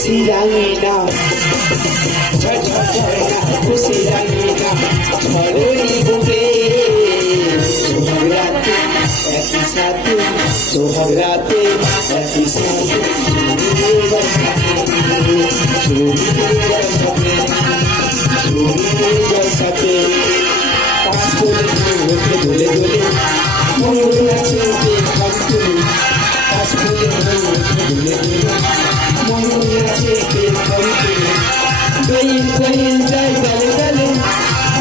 খুশি রাঙিনা ঝড় না খুশি রাঙিনা ঝড়ই বুকে সোহাগ রাতে একই সাথে সোহাগ রাতে একই সাথে সাথে পাঁচ করে দোলে দোলে ময়ূর আছে খাম তুলে পাঁচ করে দোলে দোলে ময়ূর আছে খাম তুলে দোয়েল দোয়েল যায় দলে দলে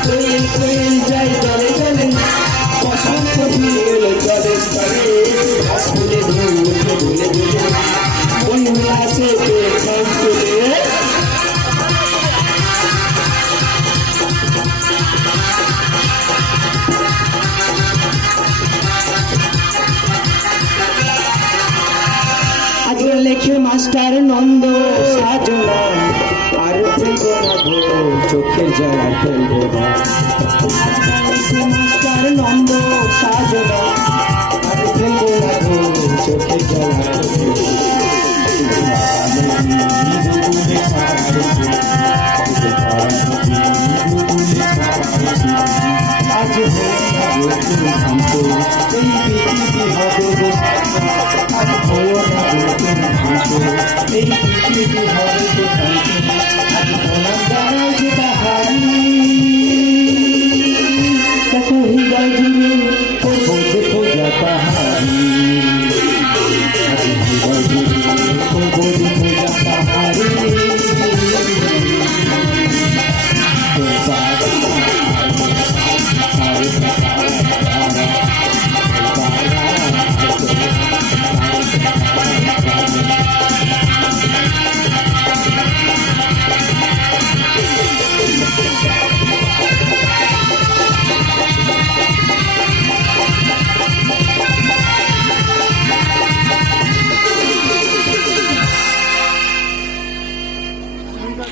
দোয়েল দোয়েল যায় দলে দলে বসন্ত ফুল জলে স্তরে পাঁচ করে দোলে দোলে ময়ূর আছে খাম তুলে লেখে মাস্টার নন্দ সাজনা আর ফেলবো না গো চোখের জল ফেলবো না মাস্টার নন্দ সাজনা আর ফেলবো না গো চোখের জল আজ এই পৃথিবী হবে এই পৃথিবী হবে তো